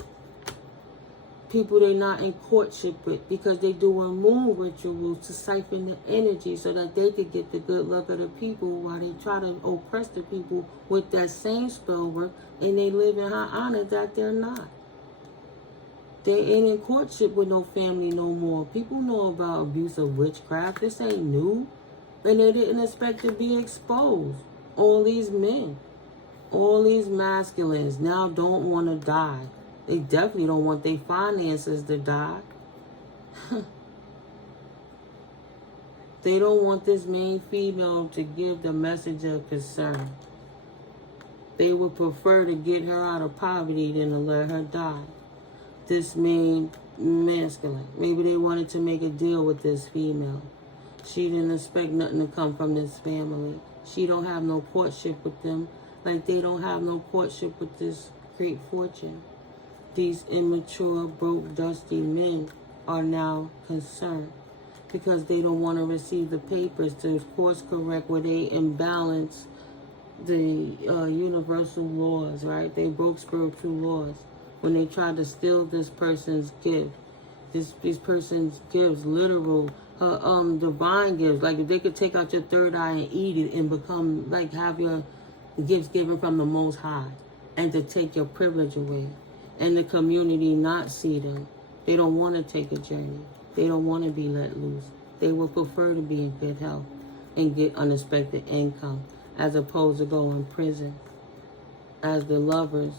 People they're not in courtship with because they're doing moon rituals to siphon the energy so that they could get the good luck of the people while they try to oppress the people with that same spell work, and they live in high honor that they're not. They ain't in courtship with no family no more. People know about abuse of witchcraft. This ain't new. And they didn't expect to be exposed. All these men, all these masculines now don't want to die. They definitely don't want their finances to die. They don't want this main female to give the message of concern. They would prefer to get her out of poverty than to let her die. This main masculine. Maybe they wanted to make a deal with this female. She didn't expect nothing to come from this family. She don't have no courtship with them, like they don't have no courtship with this great fortune. These immature, broke, dusty men are now concerned because they don't want to receive the papers to course correct where they imbalance the universal laws, right? They broke spiritual laws when they tried to steal this person's gift. This person's gifts, literal, divine gifts. Like if they could take out your third eye and eat it and become, like have your gifts given from the Most High, and to take your privilege away. And the community not see them. They don't want to take a journey. They don't want to be let loose. They would prefer to be in good health and get unexpected income as opposed to go in prison. As the lovers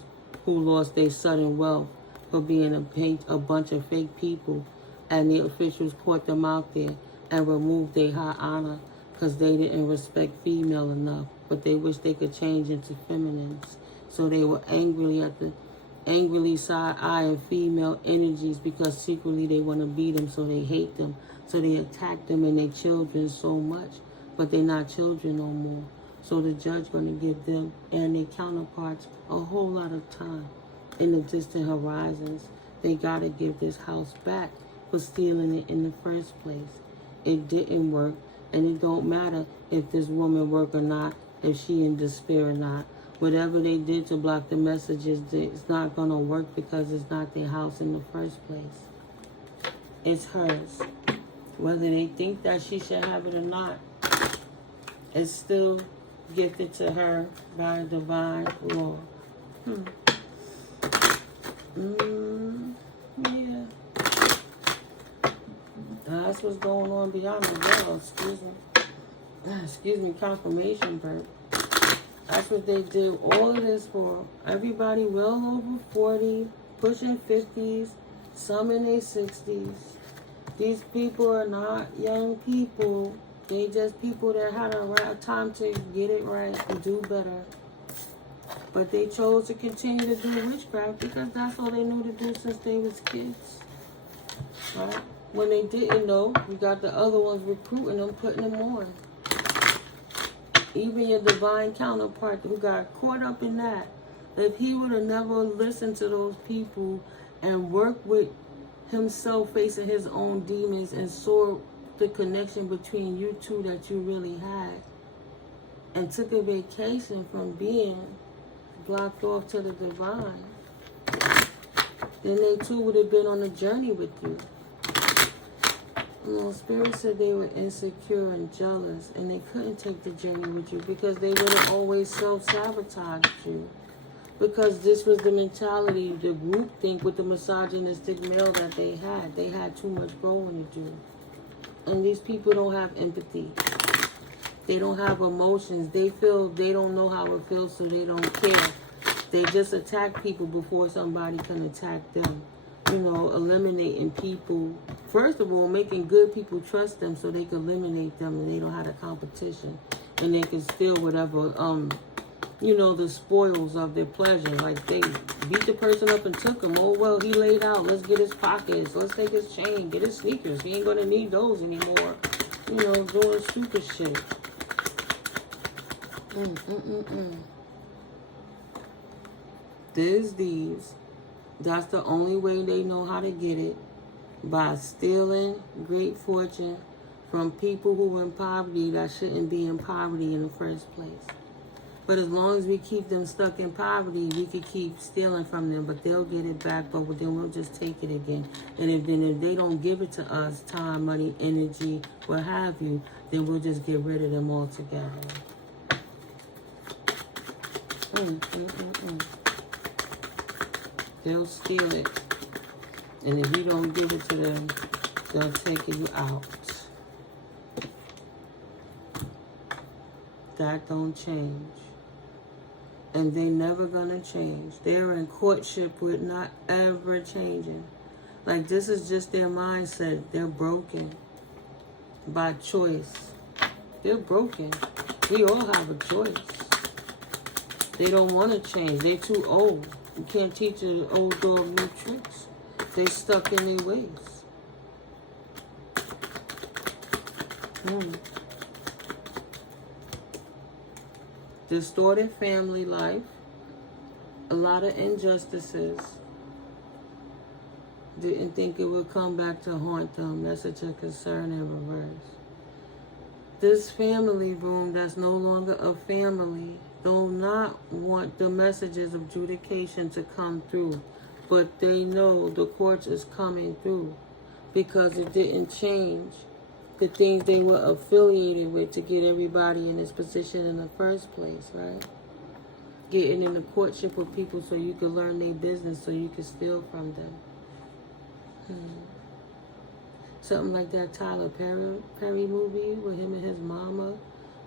who lost their sudden wealth for being a bunch of fake people, and the officials caught them out there and removed their high honor because they didn't respect female enough, but they wish they could change into feminines. So they were angrily side-eyeing female energies because secretly they want to beat them, so they hate them. So they attack them and their children so much, but they're not children no more. So the judge going to give them and their counterparts a whole lot of time in the distant horizons. They got to give this house back for stealing it in the first place. It didn't work, and it don't matter if this woman work or not, if she in despair or not. Whatever they did to block the messages, it's not going to work because it's not their house in the first place. It's hers. Whether they think that she should have it or not, it's still gifted to her by divine law. Yeah. That's what's going on beyond the veil. Excuse me, confirmation burp. That's what they did all of this for. Everybody well over 40, pushing 50s, some in their 60s. These people are not young people. They just people that had a time to get it right and do better. But they chose to continue to do witchcraft because that's all they knew to do since they was kids. Right? When they didn't know, we got the other ones recruiting them, putting them on. Even your divine counterpart who got caught up in that, if he would have never listened to those people and worked with himself facing his own demons and saw the connection between you two that you really had, and took a vacation from being blocked off to the divine, then they too would have been on a journey with you. You know, Spirit said they were insecure and jealous, and they couldn't take the journey with you because they would have always self-sabotaged you. Because this was the mentality, the group think with the misogynistic male that they had. They had too much growing to do. And these people don't have empathy. They don't have emotions. They feel they don't know how it feels, so they don't care. They just attack people before somebody can attack them. you know, eliminating people. First of all, making good people trust them so they can eliminate them and they don't have a competition. And they can steal whatever, you know, the spoils of their pleasure. Like they beat the person up and took him. Oh, well, he laid out. Let's get his pockets. Let's take his chain. Get his sneakers. He ain't going to need those anymore. You know, doing stupid shit. There's these. That's the only way they know how to get it. By stealing great fortune from people who are in poverty that shouldn't be in poverty in the first place. But as long as we keep them stuck in poverty, we can keep stealing from them, but they'll get it back, but then we'll just take it again. And if they don't give it to us, time, money, energy, what have you, then we'll just get rid of them altogether. They'll steal it. And if you don't give it to them, they'll take you out. That don't change. And they never gonna change. They're in courtship with not ever changing. Like, this is just their mindset. They're broken by choice. They're broken. We all have a choice. They don't want to change. They're too old. You can't teach an old dog new tricks. They stuck in their ways. Distorted family life. A lot of injustices. Didn't think it would come back to haunt them. That's such a concern in reverse. This family room that's no longer a family do not want the messages of adjudication to come through. But they know the courts is coming through because it didn't change the things they were affiliated with to get everybody in this position in the first place, right? Getting in the courtship with people so you can learn their business so you can steal from them. Something like that Tyler Perry movie with him and his mama.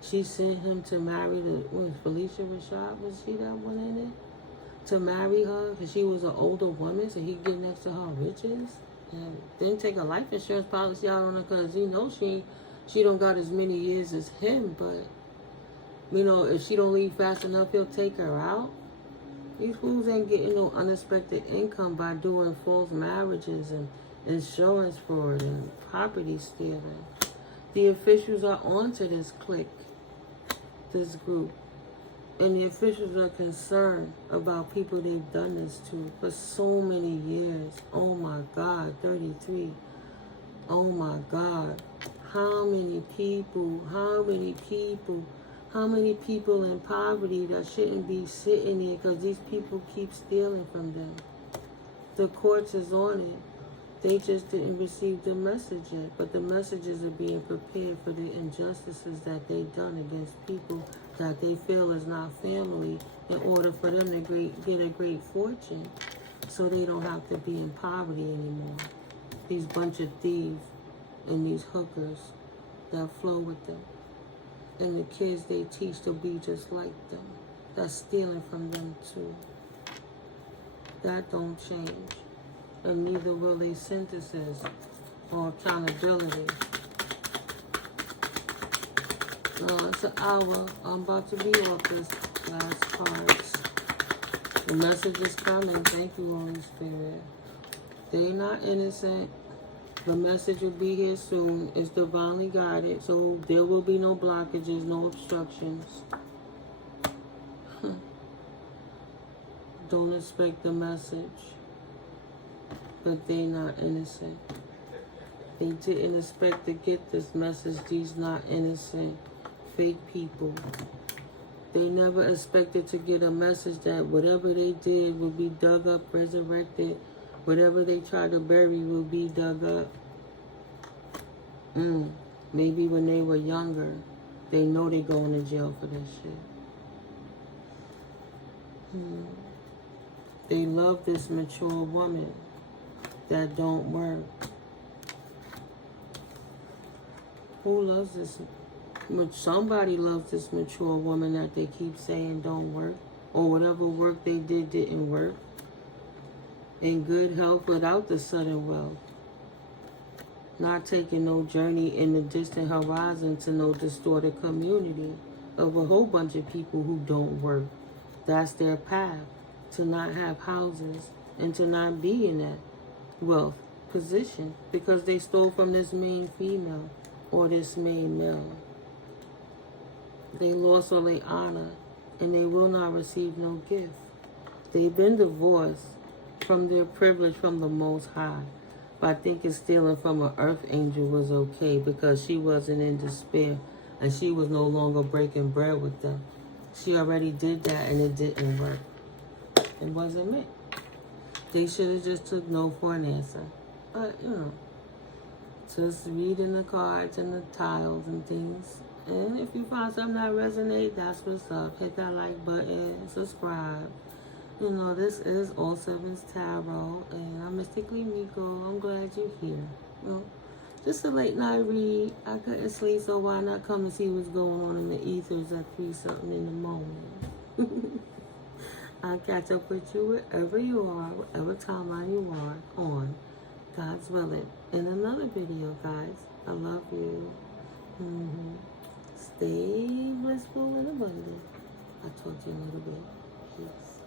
She sent him to marry Felicia Rashad, was she that one in it? To marry her because she was an older woman so he could get next to her riches. And then take a life insurance policy out on her because he knows she don't got as many years as him. But, you know, if she don't leave fast enough, he'll take her out. These fools ain't getting no unexpected income by doing false marriages and insurance fraud and property stealing. The officials are onto this clique, this group. And the officials are concerned about people they've done this to for so many years. Oh my God, 33. Oh my God. How many people in poverty that shouldn't be sitting there because these people keep stealing from them? The courts is on it. They just didn't receive the message yet, but the messages are being prepared for the injustices that they've done against people that they feel is not family in order for them to get a great fortune so they don't have to be in poverty anymore. These bunch of thieves and these hookers that flow with them. And the kids they teach to be just like them. That's stealing from them too. That don't change. And neither will they synthesis or accountability. It's an hour. I'm about to be off this last part. The message is coming. Thank you, Holy Spirit. They're not innocent. The message will be here soon. It's divinely guided, so there will be no blockages, no obstructions. Don't expect the message. But they're not innocent. They didn't expect to get this message. These not innocent, fake people. They never expected to get a message that whatever they did will be dug up, resurrected. Whatever they tried to bury will be dug up. Maybe when they were younger, they know they're going to jail for this shit. They love this mature woman that don't work. Who loves this? Somebody loves this mature woman that they keep saying don't work, or whatever work they did didn't work. in good health without the sudden wealth. Not taking no journey in the distant horizon to no distorted community of a whole bunch of people who don't work. That's their path, to not have houses and to not be in that wealth position because they stole from this main female or this main male. They lost all their honor and they will not receive no gift. They've been divorced from their privilege from the Most High. But I think stealing from an earth angel was okay because she wasn't in despair and she was no longer breaking bread with them. She already did that and it didn't work. It wasn't meant. They should have just took no for an answer. But, just reading the cards and the tiles and things. And if you find something that resonates, that's what's up. Hit that like button, subscribe. This is All Sevens Tarot, and I'm Mystically Miko. I'm glad you're here. Just a late night read. I couldn't sleep, so why not come and see what's going on in the ethers at 3-something in the morning? I'll catch up with you wherever you are, whatever timeline you are on. God's willing. In another video, guys. I love you. Stay blissful and abundant. I'll talk to you in a little bit. Peace.